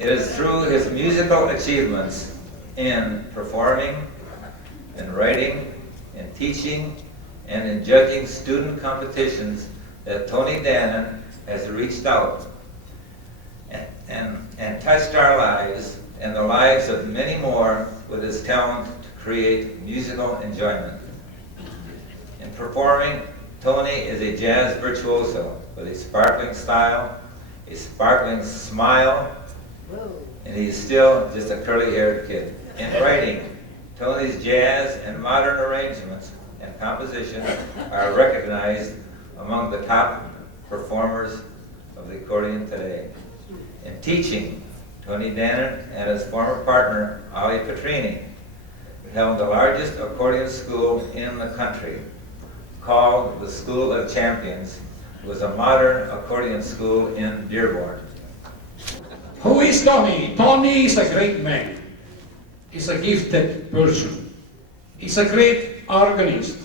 It is through his musical achievements in performing, in writing, in teaching, and in judging student competitions that Tony Dannon has reached out and touched our lives and the lives of many more with his talent to create musical enjoyment. In performing, Tony is a jazz virtuoso with a sparkling style, a sparkling smile, and he's still just a curly-haired kid. In writing, Tony's jazz and modern arrangements and composition are recognized among the top performers of the accordion today. In teaching, Tony Dannon and his former partner, Ali Petrini, held the largest accordion school in the country, called the School of Champions. It was a modern accordion school in Dearborn. Who is Tony? Tony is a great man. He's a gifted person. He's a great organist.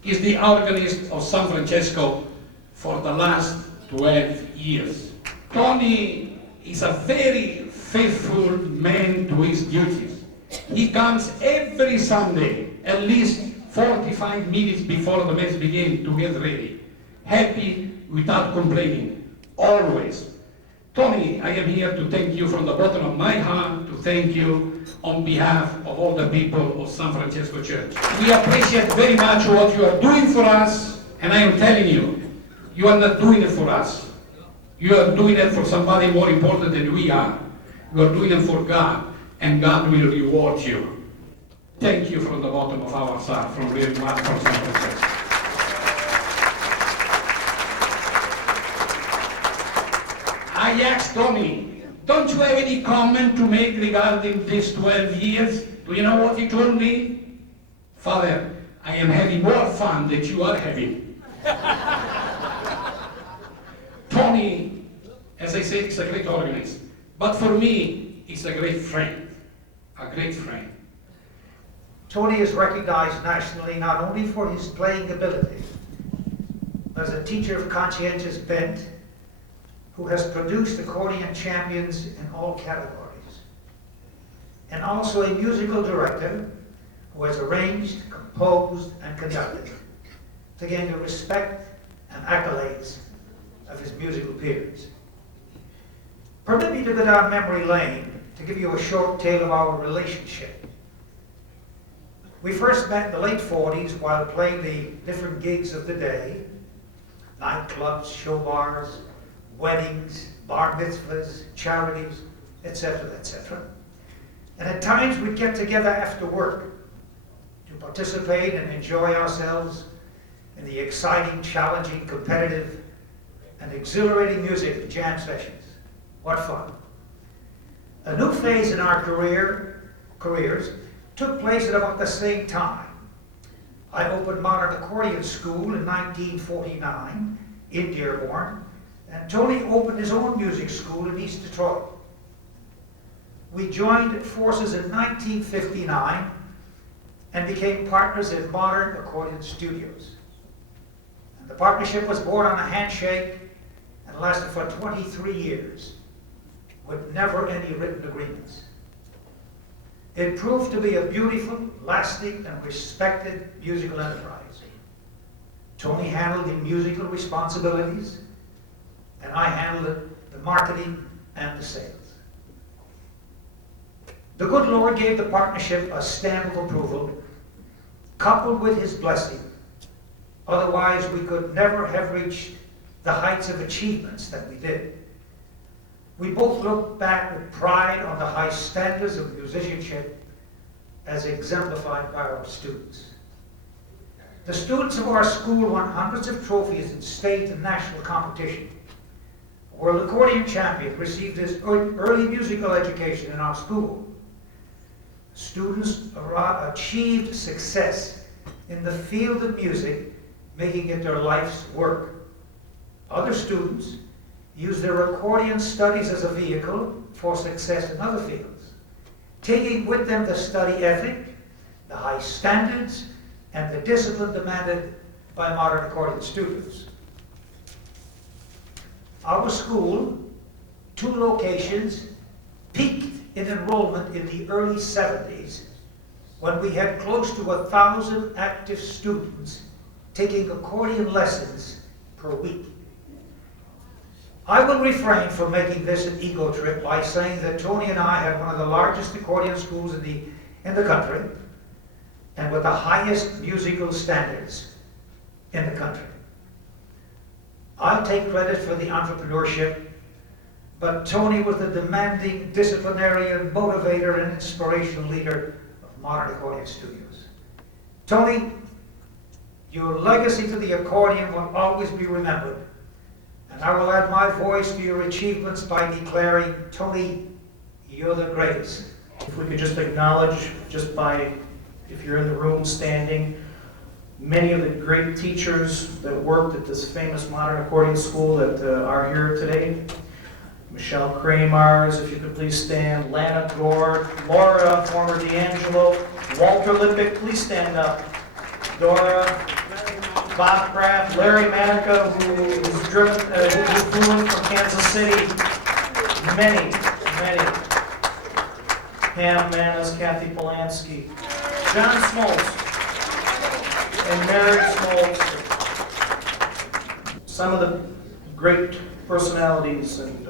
He's the organist of San Francisco for the last 12 years. Tony is a very faithful man to his duties. He comes every Sunday, at least 45 minutes before the mass begins, to get ready. Happy without complaining, always. Tony, I am here to thank you from the bottom of my heart, to thank you on behalf of all the people of San Francisco Church. We appreciate very much what you are doing for us, and I am telling you, you are not doing it for us. You are doing it for somebody more important than we are. You are doing it for God, and God will reward you. Thank you from the bottom of our heart, from really much from San Francisco. I asked Tony, don't you have any comment to make regarding these 12 years? Do you know what he told me? Father, I am having more fun than you are having. Tony, as I said, is a great organist. But for me, he's a great friend. A great friend. Tony is recognized nationally not only for his playing ability, but as a teacher of conscientious bent, who has produced accordion champions in all categories, and also a musical director who has arranged, composed, and conducted to gain the respect and accolades of his musical peers. Permit me to go down memory lane to give you a short tale of our relationship. We first met in the late 40s while playing the different gigs of the day, nightclubs, show bars, weddings, bar mitzvahs, charities, etc., etc. And at times we'd get together after work to participate and enjoy ourselves in the exciting, challenging, competitive, and exhilarating music jam sessions. What fun. A new phase in our careers took place at about the same time. I opened Modern Accordion School in 1949 in Dearborn, and Tony opened his own music school in East Detroit. We joined forces in 1959 and became partners in Modern Accordion Studios. And the partnership was born on a handshake and lasted for 23 years, with never any written agreements. It proved to be a beautiful, lasting, and respected musical enterprise. Tony handled the musical responsibilities, and I handled the marketing and the sales. The good Lord gave the partnership a stamp of approval, coupled with his blessing. Otherwise, we could never have reached the heights of achievements that we did. We both look back with pride on the high standards of musicianship as exemplified by our students. The students of our school won hundreds of trophies in state and national competition. A world accordion champion received his early musical education in our school. Students achieved success in the field of music, making it their life's work. Other students use their accordion studies as a vehicle for success in other fields, taking with them the study ethic, the high standards, and the discipline demanded by modern accordion students. Our school, 2 locations, in enrollment in the early 70s, when we had close to 1,000 active students taking accordion lessons per week. I will refrain from making this an ego trip by saying that Tony and I had one of the largest accordion schools in the country, and with the highest musical standards in the country. I'll take credit for the entrepreneurship, but Tony was the demanding disciplinarian, motivator, and inspirational leader of modern accordion studios. Tony, your legacy to the accordion will always be remembered, and I will add my voice to your achievements by declaring, Tony, you're the greatest. If we could just acknowledge, just by, if you're in the room standing, many of the great teachers that worked at this famous modern accordion school that are here today. Michelle Kramars, if you could please stand. Lana Gord, Laura, former D'Angelo, Walter Lippick, please stand up. Dora, Bob Kraft, Larry Manica, who flew in from Kansas City. Many. Pam Manis, Kathy Polanski, John Smoltz, and Mary Smoltz. Some of the great personalities and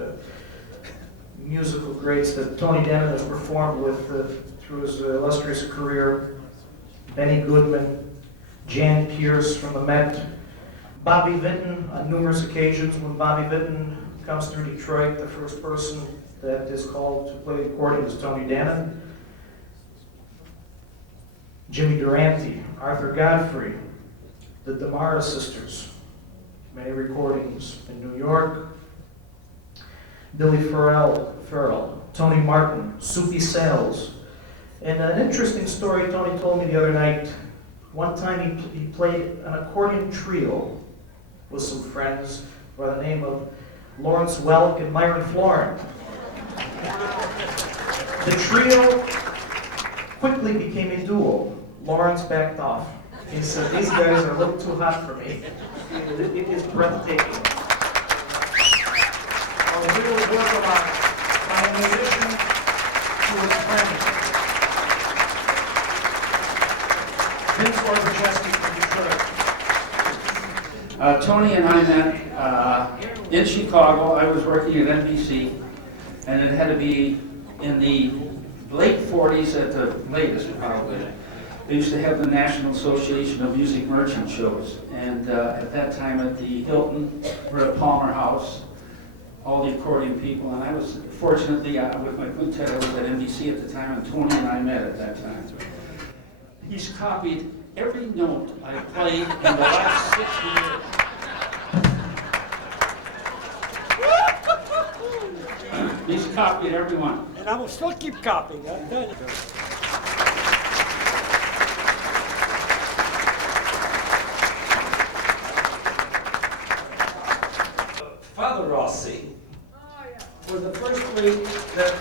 musical greats that Tony Dannon has performed with through his illustrious career. Benny Goodman, Jan Pierce from the Met, Bobby Vinton on numerous occasions. When Bobby Vinton comes through Detroit, the first person that is called to play the accordion is Tony Dannon. Jimmy Durante, Arthur Godfrey, the Damara sisters, many recordings in New York. Billy Farrell, Tony Martin, Soupy Sales. And an interesting story Tony told me the other night. One time he played an accordion trio with some friends by the name of Lawrence Welk and Myron Florin. The trio quickly became a duo. Lawrence backed off. He said, these guys are a little too hot for me. It is breathtaking. A real work of art by a musician to his friend. Vince Orbacheski from Detroit. Tony and I met in Chicago. I was working at NBC, and it had to be in the late 40s at the latest, probably. They used to have the National Association of Music Merchant shows, and at that time at the Hilton or at Palmer House, all the accordion people, and I was fortunately with my quintet, I was at NBC at the time, and Tony and I met at that time. He's copied every note I played in the last 6 years. He's copied every one. And I will still keep copying. I'm telling you. Father Rossi was the first week that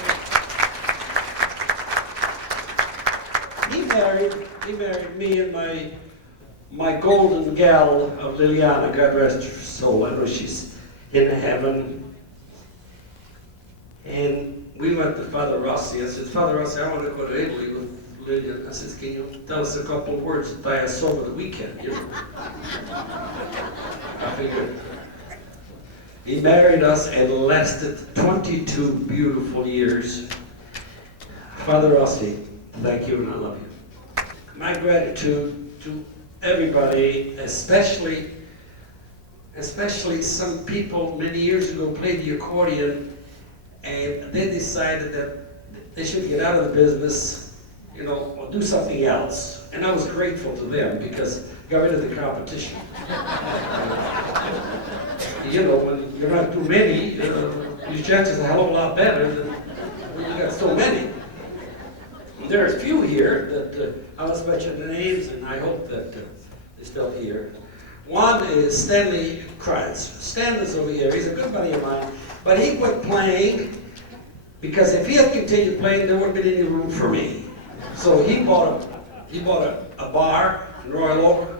he married me and my golden gal of Liliana, God rest her soul. I know she's in heaven. And we went to Father Rossi. I said, Father Rossi, I want to go to Italy with Lillian. I said, can you tell us a couple of words to tie us over the weekend? You know? I figured. He married us and lasted 22 beautiful years. Father Rossi, thank you and I love you. My gratitude to everybody, especially some people many years ago played the accordion and they decided that they should get out of the business, you know, or do something else. And I was grateful to them because it got rid of the competition. You know, when you're not too many, your chances are a hell of a lot better than when you got so many. And there are a few here that I must mention the names, and I hope that they're still here. One is Stanley Kreitz. Stan is over here. He's a good buddy of mine, but he quit playing because if he had continued playing, there wouldn't have been any room for me. So he bought a bar in Royal Oak.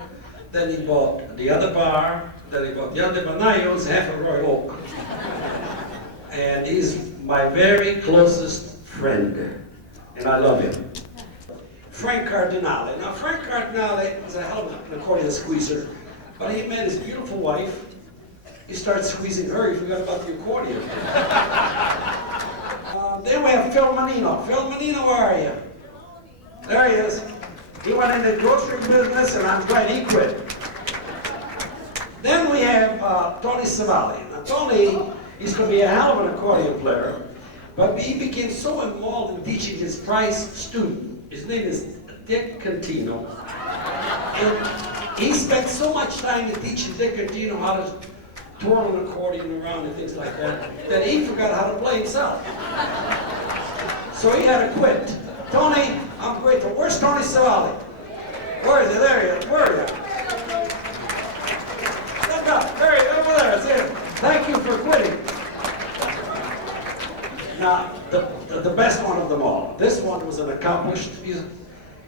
Then he bought the other bar. Then he bought the other bar. Now he owns half of Royal Oak. And he's my very closest friend. friend, and I love him. Frank Cardinale. Now, Frank Cardinale was a hell of an accordion squeezer, but he met his beautiful wife. He started squeezing her, he forgot about the accordion. Then we have Phil Menino. Phil Menino, where are you? There he is. He went into the grocery business, and I'm glad he quit. Then we have Tony Savali. Now, Tony, he's going to be a hell of an accordion player, but he became so involved in teaching his prize student. His name is Dick Contino. And he spent so much time in teaching Dick Contino how to twirl an accordion around and things like that he forgot how to play himself. So he had to quit. Tony, I'm grateful. Where's Tony Savali? Where is he? There he is. Where are you? Look up. There he is. Over there. That's it. Thank you for quitting. Now, the best one of them all. This one was an accomplished.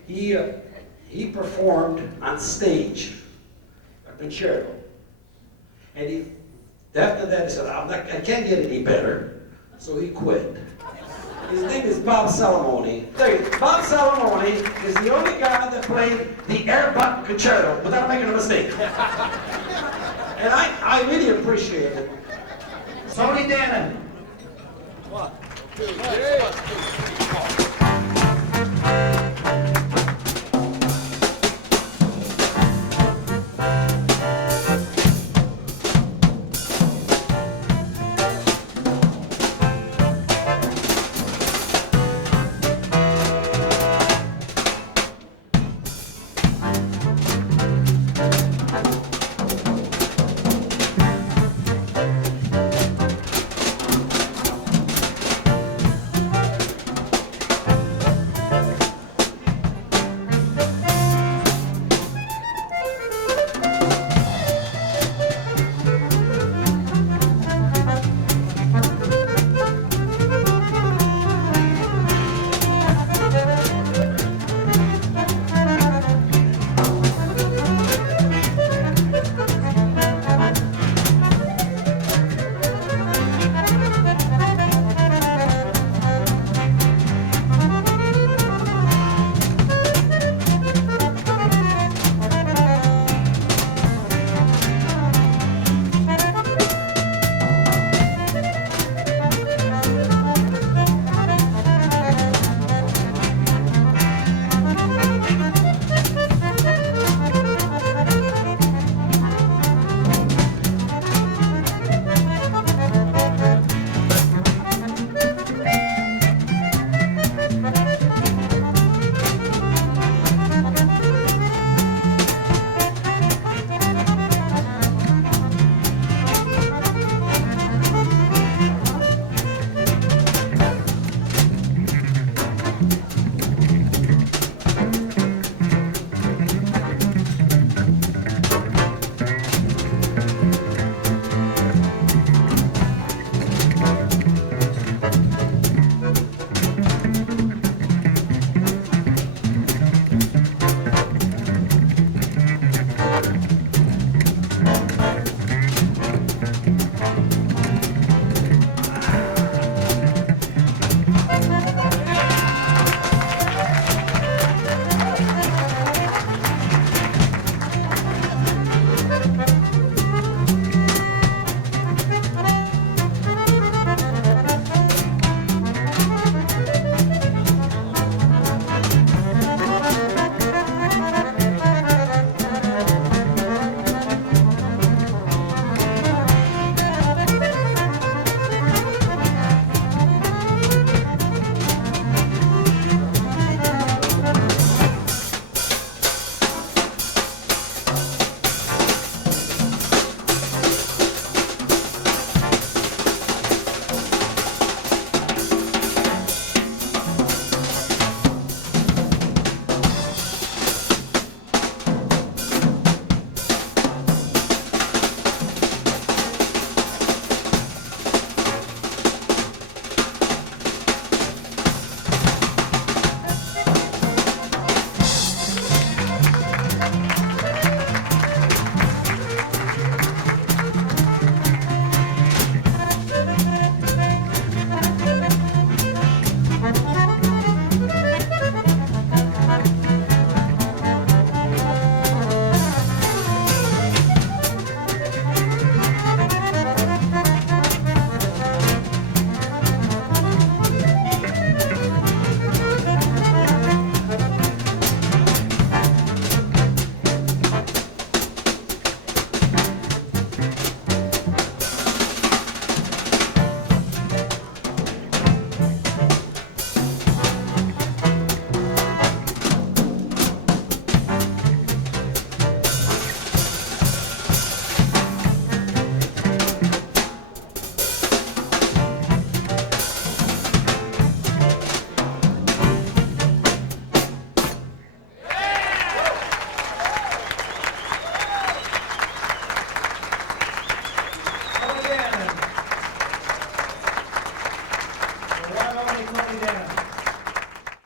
He performed on stage at Cerrito. And after that, he said, I can't get any better. So he quit. His name is Bob Salamone. Bob Salamone is the only guy that played the air button concerto without making a mistake. And I really appreciate it. Tony Dannon. 1, 2, 3.